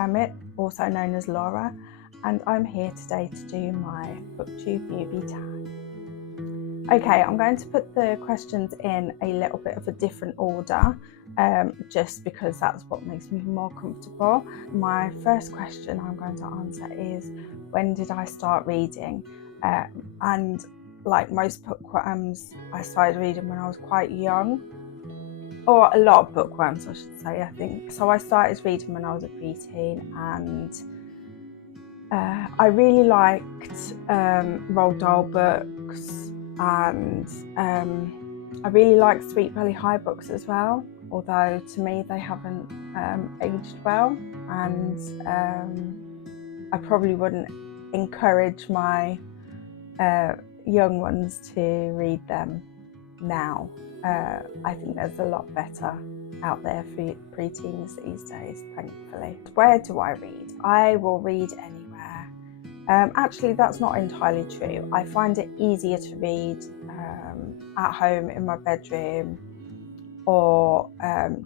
Hermit, also known as Laura, and I'm here today to do my Booktube Newbie Tag. Okay, I'm going to put the questions in a little bit of a different order, just because that's what makes me more comfortable. My first question I'm going to answer is, when did I start reading? And like most bookworms, I started reading when I was quite young. Or a lot of bookworms, I should say, I think. So I started reading when I was a preteen, and I really liked Roald Dahl books, and I really liked Sweet Valley High books as well, although to me they haven't aged well, and I probably wouldn't encourage my young ones to read them now. I think there's a lot better out there for preteens these days, thankfully. Where do I read? I will read anywhere. Actually, that's not entirely true. I find it easier to read at home in my bedroom, or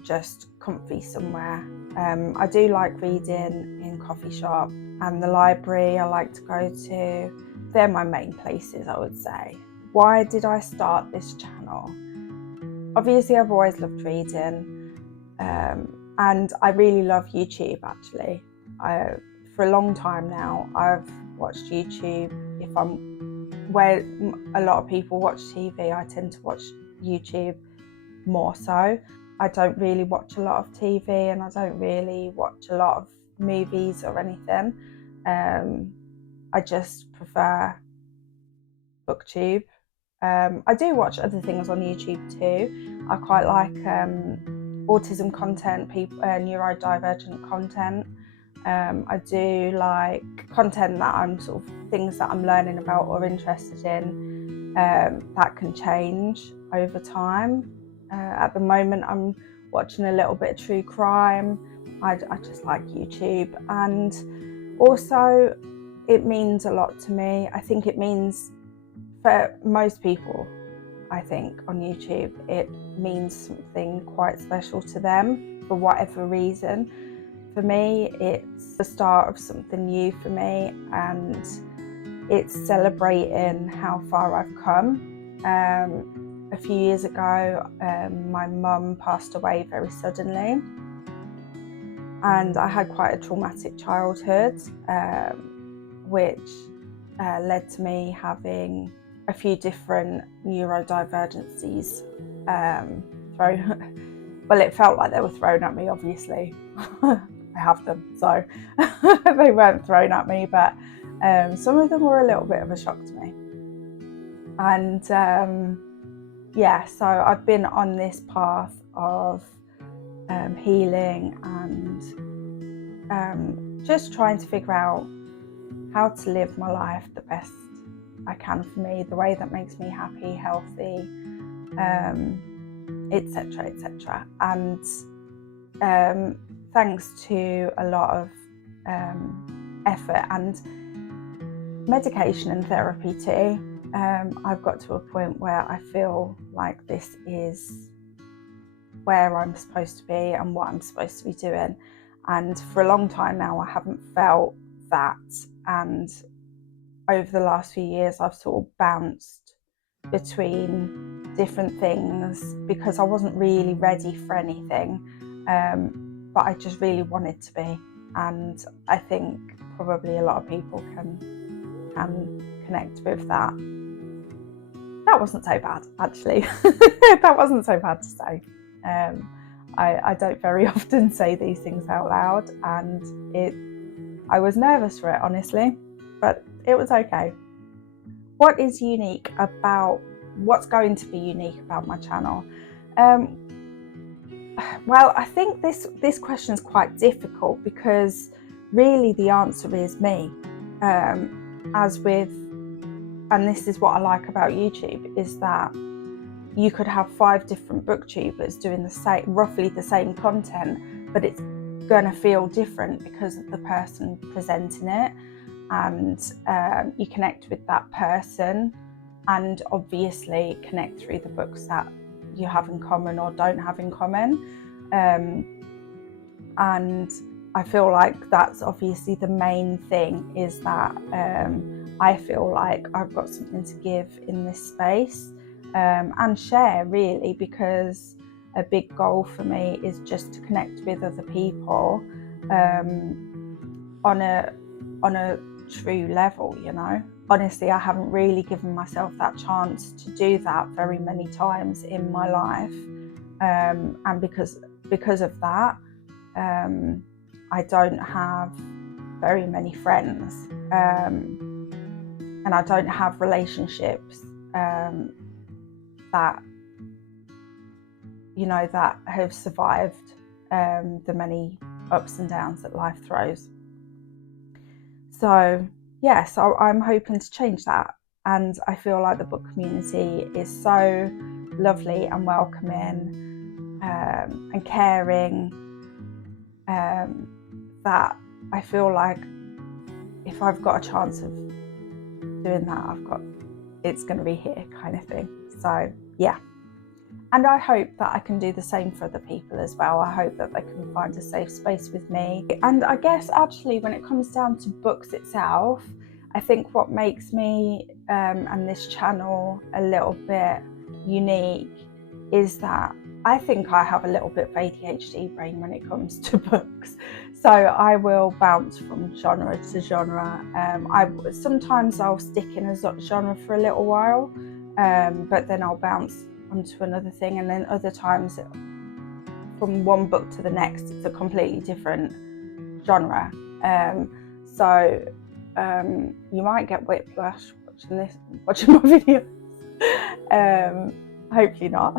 just comfy somewhere. I do like reading in coffee shop and the library I like to go to. They're my main places, I would say. Why did I start this channel? Obviously, I've always loved reading, and I really love YouTube, actually. For a long time now, I've watched YouTube. If I'm where a lot of people watch TV, I tend to watch YouTube more so. I don't really watch a lot of TV, and I don't really watch a lot of movies or anything. I just prefer Booktube. I do watch other things on YouTube too. I quite like autism content, neurodivergent content. I do like content that I'm things that I'm learning about or interested in, that can change over time. At the moment, I'm watching a little bit of true crime. I just like YouTube, and also it means a lot to me. I think it means, for most people, I think on YouTube, it means something quite special to them for whatever reason. For me, it's the start of something new for me, and it's celebrating how far I've come. A few years ago, my mum passed away very suddenly, and I had quite a traumatic childhood, which led to me having a few different neurodivergencies well, it felt like they were thrown at me, obviously. I have them, so they weren't thrown at me, but some of them were a little bit of a shock to me. And yeah, so I've been on this path of healing and just trying to figure out how to live my life the best I can for me, the way that makes me happy, healthy, etc, etc. And thanks to a lot of effort and medication and therapy too, I've got to a point where I feel like this is where I'm supposed to be and what I'm supposed to be doing. And for a long time now, I haven't felt that, and over the last few years, I've sort of bounced between different things because I wasn't really ready for anything, but I just really wanted to be. And I think probably a lot of people can connect with that. That wasn't so bad, actually. That wasn't so bad to say. I don't very often say these things out loud, and I was nervous for it, honestly, but it was okay. What is unique about, what's going to be unique about my channel? Well, I think this question is quite difficult, because really the answer is me. As with, and this is what I like about YouTube, is that you could have 5 different booktubers doing roughly the same content, but it's gonna feel different because of the person presenting it. And you connect with that person, and obviously connect through the books that you have in common or don't have in common. And I feel like that's obviously the main thing, is that I feel like I've got something to give in this space and share, really, because a big goal for me is just to connect with other people on a true level, you know. Honestly, I haven't really given myself that chance to do that very many times in my life, and because of that, I don't have very many friends, and I don't have relationships that, you know, that have survived the many ups and downs that life throws. So yeah, so I'm hoping to change that, and I feel like the book community is so lovely and welcoming and caring, that I feel like if I've got a chance of doing that, it's going to be here, kind of thing. So yeah, and I hope that I can do the same for other people as well. I hope that they can find a safe space with me. And I guess actually, when it comes down to books itself, I think what makes me and this channel a little bit unique is that I think I have a little bit of ADHD brain when it comes to books. So I will bounce from genre to genre. Sometimes I'll stick in a genre for a little while, but then I'll bounce onto another thing, and then other times from one book to the next it's a completely different genre. So you might get whiplash watching my videos. Hopefully not.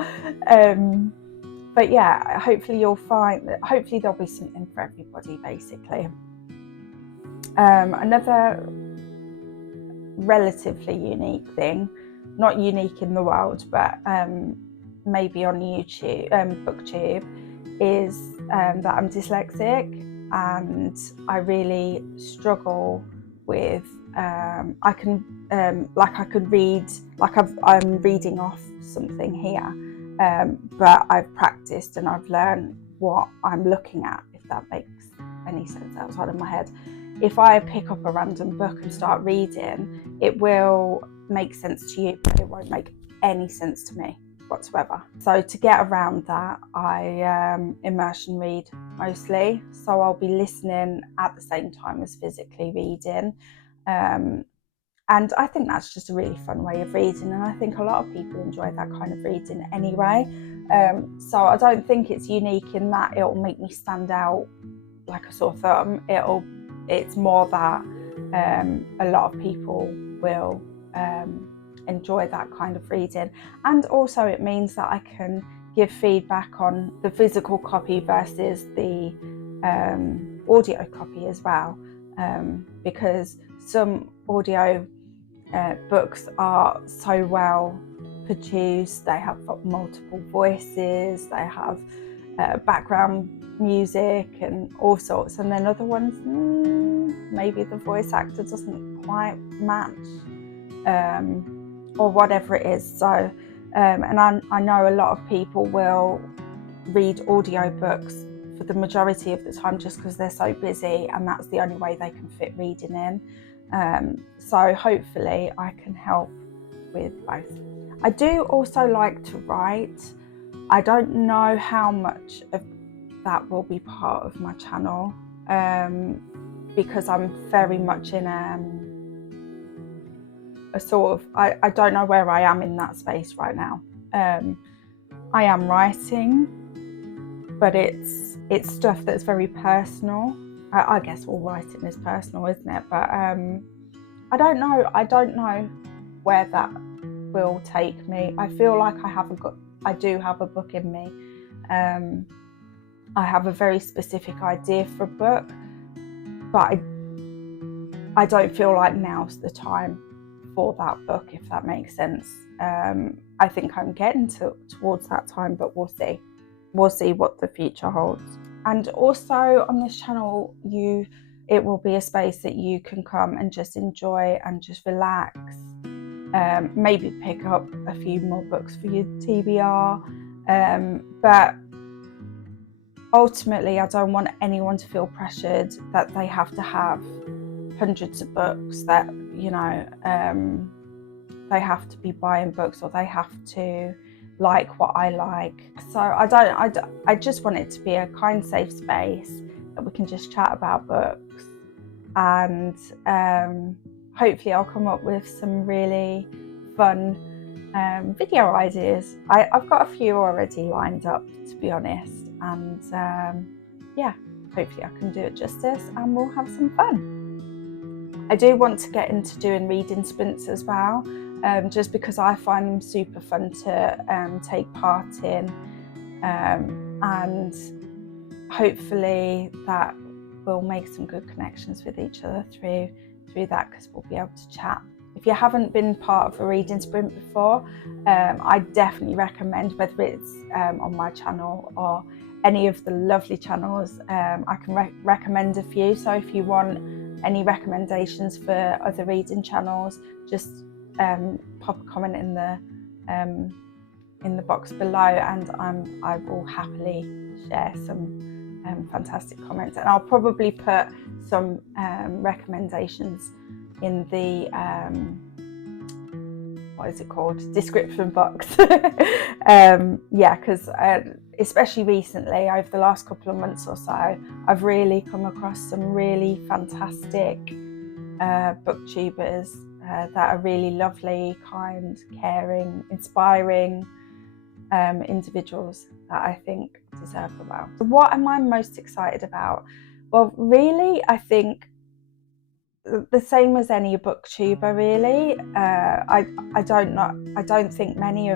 But yeah, hopefully you'll find that hopefully there'll be something for everybody, basically. Another relatively unique thing, not unique in the world, but maybe on YouTube, Booktube, is that I'm dyslexic, and I really struggle with. I could read, I'm reading off something here, but I've practiced and I've learned what I'm looking at, if that makes any sense outside of my head. If I pick up a random book and start reading, it will make sense to you, but it won't make any sense to me whatsoever. So to get around that, I immersion read mostly. So I'll be listening at the same time as physically reading. And I think that's just a really fun way of reading, and I think a lot of people enjoy that kind of reading anyway. So I don't think it's unique in that it'll make me stand out like a sore thumb. It's more that a lot of people will enjoy that kind of reading, and also it means that I can give feedback on the physical copy versus the audio copy as well, because some audio books are so well produced. They have multiple voices, they have background music and all sorts, and then other ones, maybe the voice actor doesn't quite match, or whatever it is. So and I know a lot of people will read audio books for the majority of the time just because they're so busy and that's the only way they can fit reading in. So hopefully I can help with both. I do also like to write. I don't know how much of that will be part of my channel, because I'm very much in a sort of, I don't know where I am in that space right now. I am writing, but it's stuff that's very personal. I guess all writing is personal, isn't it? But I don't know where that will take me. I feel like I do have a book in me. I have a very specific idea for a book, but I don't feel like now's the time for that book, if that makes sense. I think I'm getting towards that time, but we'll see. We'll see what the future holds. And also on this channel, it will be a space that you can come and just enjoy and just relax. Maybe pick up a few more books for your TBR. But ultimately I don't want anyone to feel pressured that they have to have hundreds of books, that, you know, they have to be buying books, or they have to like what I like. So I just want it to be a kind, safe space that we can just chat about books, and hopefully I'll come up with some really fun video ideas. I've got a few already lined up, to be honest, and yeah, hopefully I can do it justice and we'll have some fun. I do want to get into doing reading sprints as well, just because I find them super fun to take part in, and hopefully that will make some good connections with each other through that, because we'll be able to chat. If you haven't been part of a reading sprint before, I definitely recommend, whether it's on my channel or any of the lovely channels, I can recommend a few. So if you want any recommendations for other reading channels, just pop a comment in the box below, and I will happily share some fantastic comments, and I'll probably put some recommendations in the what is it called, description box. Yeah, because especially recently, over the last couple of months or so, I've really come across some really fantastic booktubers that are really lovely, kind, caring, inspiring individuals that I think deserve the world. What am I most excited about? Well, really, I think the same as any booktuber, really. I don't think many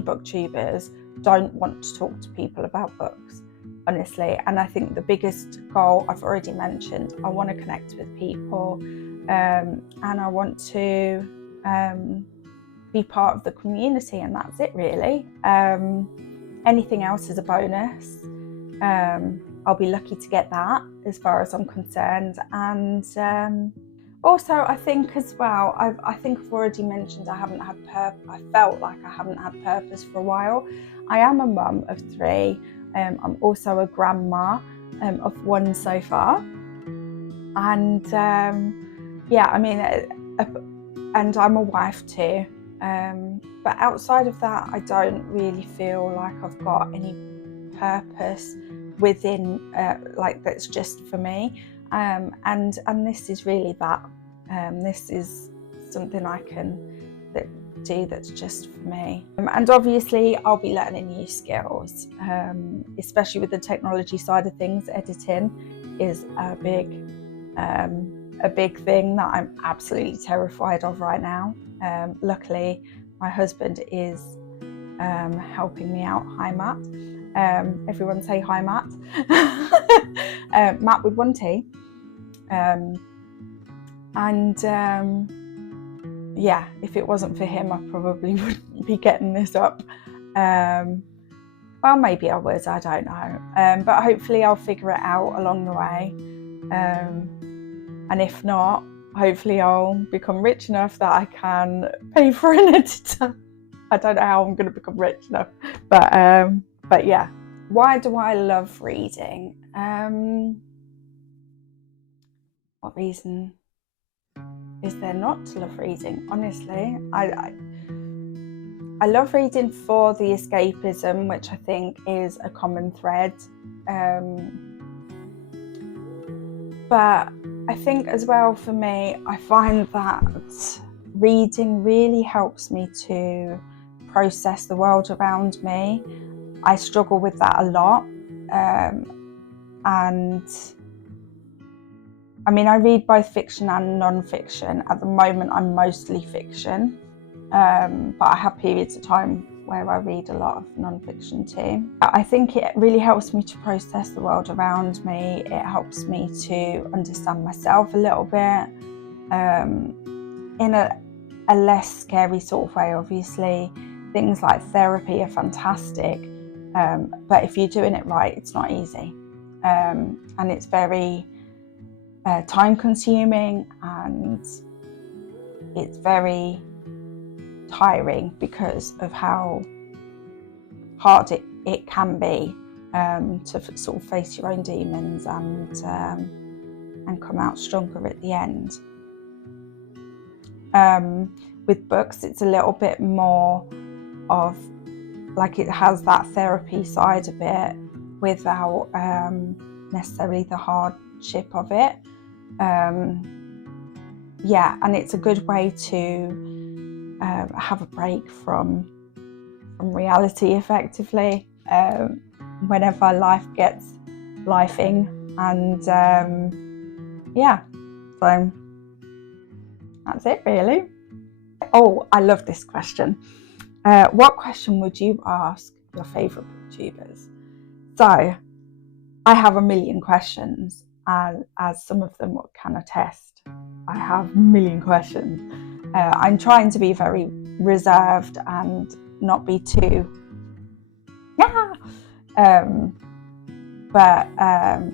booktubers don't want to talk to people about books, honestly. And I think the biggest goal I've already mentioned, I want to connect with people, and I want to be part of the community, and that's it, really. Anything else is a bonus. I'll be lucky to get that, as far as I'm concerned. And also, I think as well, I think I've already mentioned I felt like I haven't had purpose for a while. I am a mum of 3. I'm also a grandma of 1 so far. And yeah, I mean, and I'm a wife too. But outside of that, I don't really feel like I've got any purpose within, like, that's just for me. And this is really that. This is something I can do that's just for me. And obviously, I'll be learning new skills, especially with the technology side of things. Editing is a big thing that I'm absolutely terrified of right now. Luckily, my husband is helping me out. Hi, Matt. Everyone say hi, Matt. Matt with 1 T. Yeah, if it wasn't for him, I probably wouldn't be getting this up. Well, maybe I would, I don't know. But hopefully I'll figure it out along the way. And if not, hopefully I'll become rich enough that I can pay for an editor. I don't know how I'm going to become rich enough, but yeah. Why do I love reading? What reason is there not to love reading? Honestly, I love reading for the escapism, which I think is a common thread. But I think as well, for me, I find that reading really helps me to process the world around me. I struggle with that a lot. And I mean, I read both fiction and non-fiction. At the moment, I'm mostly fiction. But I have periods of time where I read a lot of non-fiction too. I think it really helps me to process the world around me. It helps me to understand myself a little bit, in a less scary sort of way, obviously. Things like therapy are fantastic, but if you're doing it right, it's not easy. And it's very time consuming, and it's very tiring because of how hard it can be. to sort of face your own demons and come out stronger at the end. With books, it's a little bit more of, like, it has that therapy side of it without necessarily the hardship of it. Yeah, and it's a good way to have a break from reality, effectively, whenever life gets lifing. And yeah, so that's it, really. Oh, I love this question. What question would you ask your favourite booktubers? So I have a million questions, as some of them can attest. I have a million questions. I'm trying to be very reserved and not be too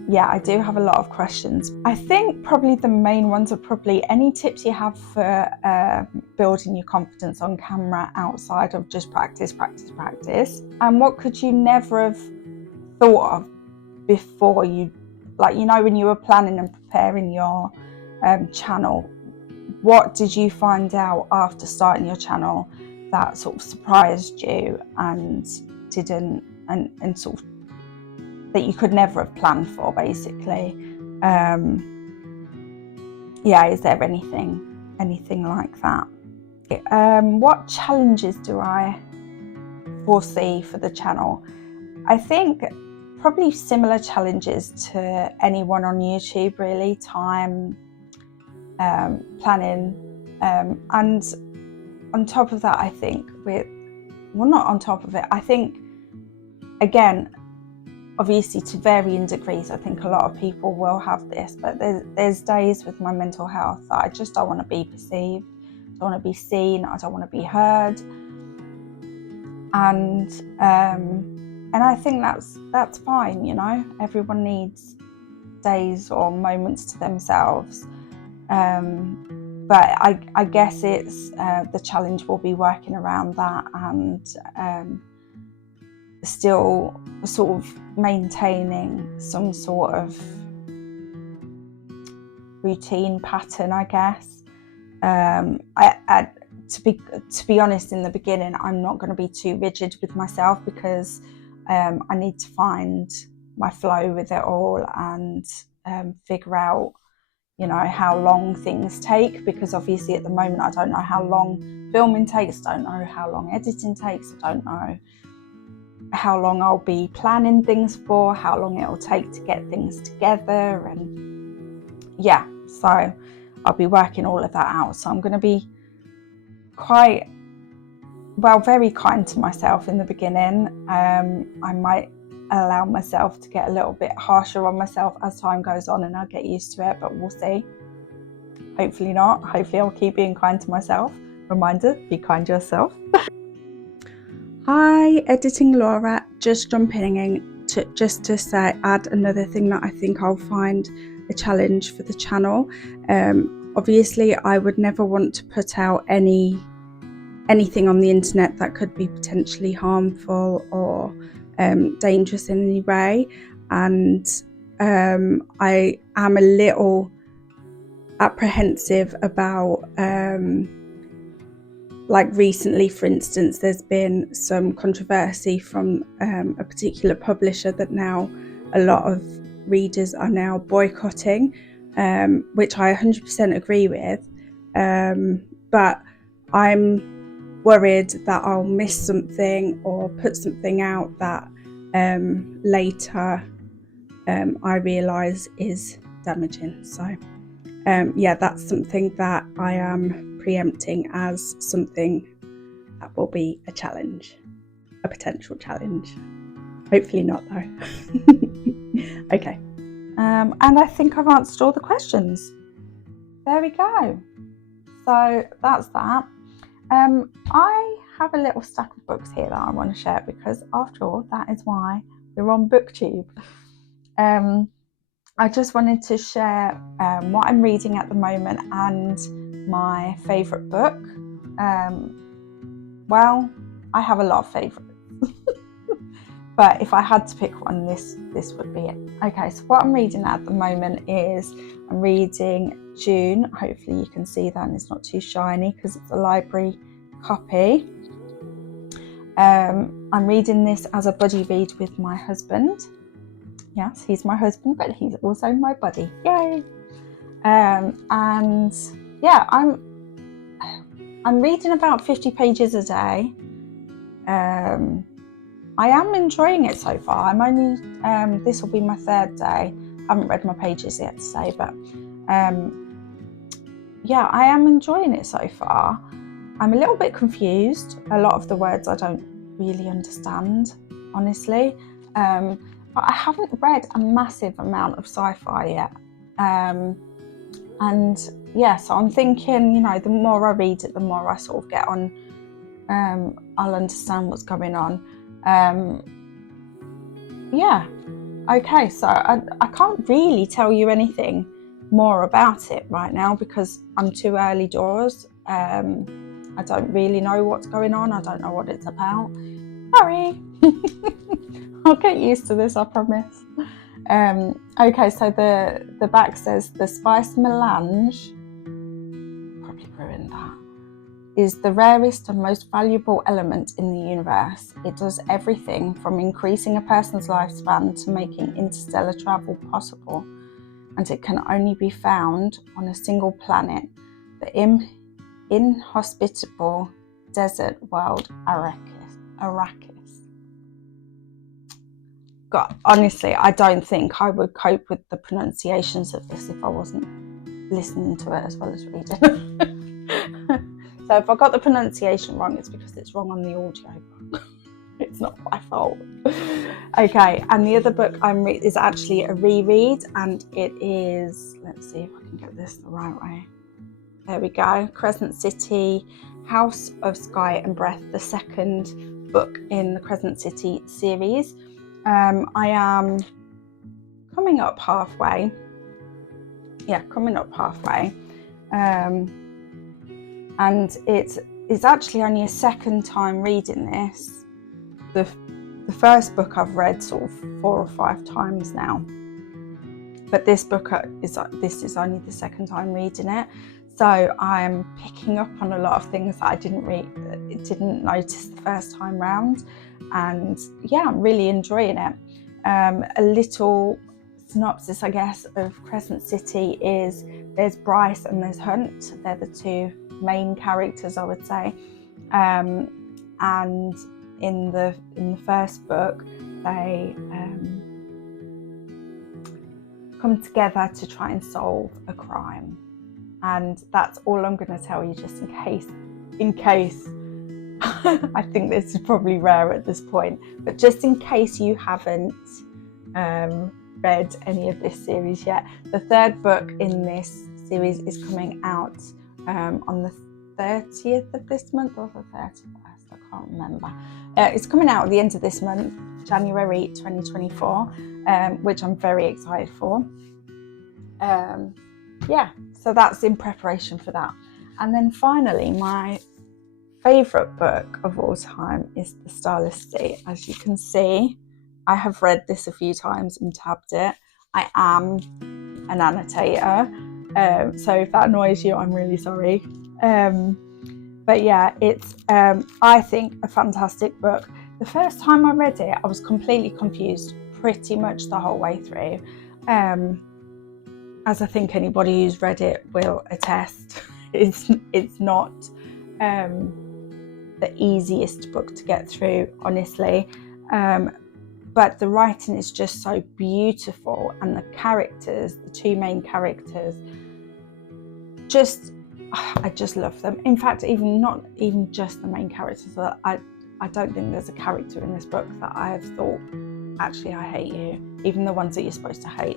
yeah, I do have a lot of questions. I think probably the main ones are probably any tips you have for building your confidence on camera outside of just practice, and what could you never have thought of before you, like, you know, when you were planning and preparing your channel, what did you find out after starting your channel that sort of surprised you and didn't, and sort of that you could never have planned for, basically? Yeah, is there anything like that? What challenges do I foresee for the channel? I think probably similar challenges to anyone on YouTube, really. Time, planning, and on top of that, I think not on top of it, I think, again, obviously to varying degrees, I think a lot of people will have this, but there's days with my mental health that I just don't want to be perceived, I don't want to be seen, I don't want to be heard, and I think that's fine, you know. Everyone needs days or moments to themselves, but I guess it's the challenge will be working around that and still sort of maintaining some sort of routine pattern, I guess. To be honest, in the beginning, I'm not going to be too rigid with myself, because I need to find my flow with it all and figure out, you know, how long things take, because obviously at the moment I don't know how long filming takes, I don't know how long editing takes, I don't know how long I'll be planning things for, how long it'll take to get things together, and yeah, so I'll be working all of that out. So I'm going to be very kind to myself in the beginning. I might allow myself to get a little bit harsher on myself as time goes on, and I'll get used to it, but we'll see. Hopefully not. Hopefully I'll keep being kind to myself. Reminder, be kind to yourself. Hi, Editing Laura, just jumping in to say, add another thing that I think I'll find a challenge for the channel. Obviously I would never want to put out anything on the internet that could be potentially harmful or dangerous in any way, and I am a little apprehensive about like recently, for instance, there's been some controversy from a particular publisher that now a lot of readers are now boycotting, which I 100% agree with, but I'm worried that I'll miss something or put something out that later I realise is damaging. So yeah, that's something that I am preempting as something that will be a challenge, a potential challenge. Hopefully not, though. Okay, and I think I've answered all the questions. There we go. So that's that. I have a little stack of books here that I want to share, because after all, that is why we're on Booktube. I just wanted to share what I'm reading at the moment and my favourite book. Well, I have a lot of favourites. but if I had to pick one, this would be it. Okay, so what I'm reading at the moment is I'm reading June. Hopefully you can see that and it's not too shiny because it's a library copy. I'm reading this as a buddy read with my husband. Yes, he's my husband, but he's also my buddy. Yay! And yeah, I'm reading about 50 pages a day. I am enjoying it so far. I'm only this will be my third day. I haven't read my pages yet today, but yeah, I am enjoying it so far. I'm a little bit confused. A lot of the words I don't really understand, honestly. But I haven't read a massive amount of sci-fi yet. And yeah, so I'm thinking, you know, the more I read it, the more I sort of get on, I'll understand what's going on. Yeah, okay, so I can't really tell you anything more about it right now because I'm too early doors. I don't really know what's going on. I don't know what it's about. Sorry. I'll get used to this, I promise. Okay, so the back says the spice melange, probably ruined that, is the rarest and most valuable element in the universe. It does everything from increasing a person's lifespan to making interstellar travel possible, and it can only be found on a single planet, the inhospitable desert world Arrakis. God, honestly, I don't think I would cope with the pronunciations of this if I wasn't listening to it as well as reading. So if I got the pronunciation wrong, it's because it's wrong on the audio. It's not my fault. Okay, and the other book I'm reading is actually a reread, and it is, let's see if I can get this the right way. There we go. Crescent City, House of Sky and Breath, the second book in the Crescent City series. I am coming up halfway. Yeah, coming up halfway. And it's actually only a second time reading this. The first book I've read sort of 4 or 5 times now, but this book is only the second time reading it. So I'm picking up on a lot of things that I didn't notice the first time round, and yeah, I'm really enjoying it. A little synopsis, I guess, of Crescent City is there's Bryce and there's Hunt. They're the 2 main characters, I would say. And in the first book, they come together to try and solve a crime. And that's all I'm going to tell you, just in case I think this is probably rare at this point, but just in case you haven't read any of this series yet, the third book in this series is coming out on the 30th of this month or the 31st, I can't remember. It's coming out at the end of this month, January 2024, which I'm very excited for. Yeah, so that's in preparation for that. And then finally, my favourite book of all time is The Starless Sea. As you can see, I have read this a few times and tabbed it. I am an annotator, so if that annoys you, I'm really sorry. But yeah, it's, I think, a fantastic book. The first time I read it, I was completely confused pretty much the whole way through. As I think anybody who's read it will attest, it's not the easiest book to get through, honestly. But the writing is just so beautiful, and the characters, the 2 main characters, I just love them. In fact, not even just the main characters. I don't think there's a character in this book that I have thought, actually, I hate you. Even the ones that you're supposed to hate.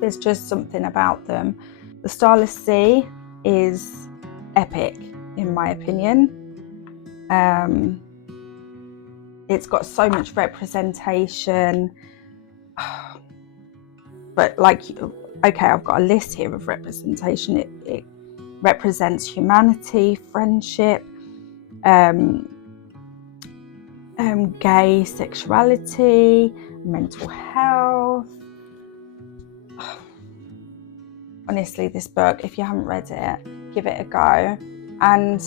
There's just something about them. The Starless Sea is epic, in my opinion. It's got so much representation. But okay, I've got a list here of representation. It represents humanity, friendship, gay sexuality, mental health. Honestly, this book, if you haven't read it, give it a go. And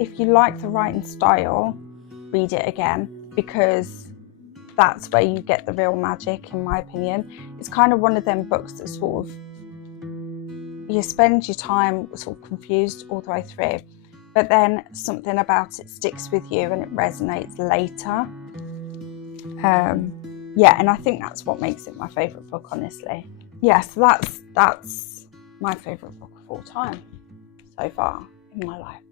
if you like the writing style, read it again, because that's where you get the real magic, in my opinion. It's kind of one of them books that sort of, you spend your time sort of confused all the way through, but then something about it sticks with you and it resonates later. Yeah, and I think that's what makes it my favourite book, honestly. Yeah, so that's my favourite book of all time so far in my life.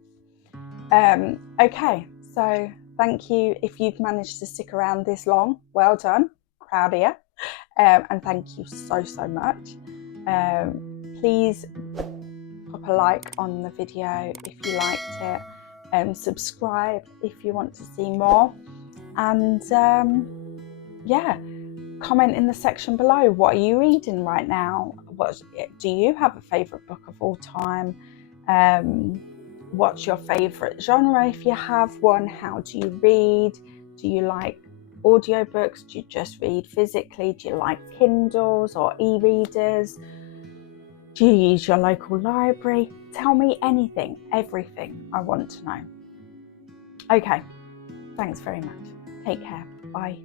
Okay, so thank you if you've managed to stick around this long. Well done, proud of you. And thank you so much. Please pop a like on the video if you liked it. Subscribe if you want to see more. And yeah, comment in the section below. What are you reading right now? Do you have a favourite book of all time? What's your favourite genre if you have one? How do you read? Do you like audiobooks? Do you just read physically? Do you like Kindles or e-readers? Do you use your local library? Tell me anything, everything. I want to know. Okay, thanks very much. Take care. Bye.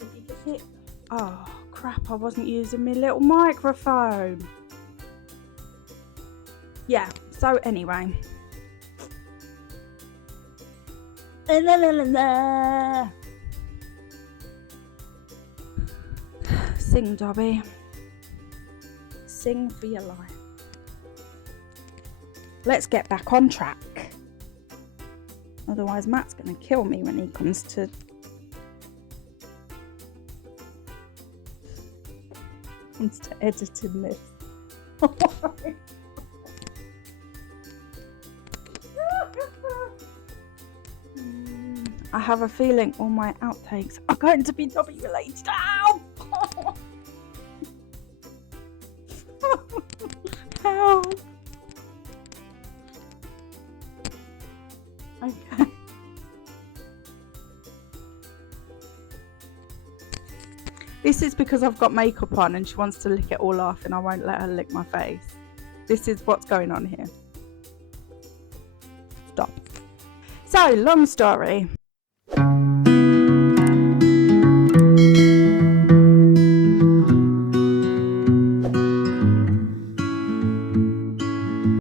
If you could hit... Oh crap, I wasn't using my little microphone. Yeah, so anyway. Sing, Dobby. Sing for your life. Let's get back on track. Otherwise Matt's going to kill me when he comes to editing this. I have a feeling all my outtakes are going to be Dobby related. Ow! Help! Okay. This is because I've got makeup on and she wants to lick it all off and I won't let her lick my face. This is what's going on here. Stop. So, long story.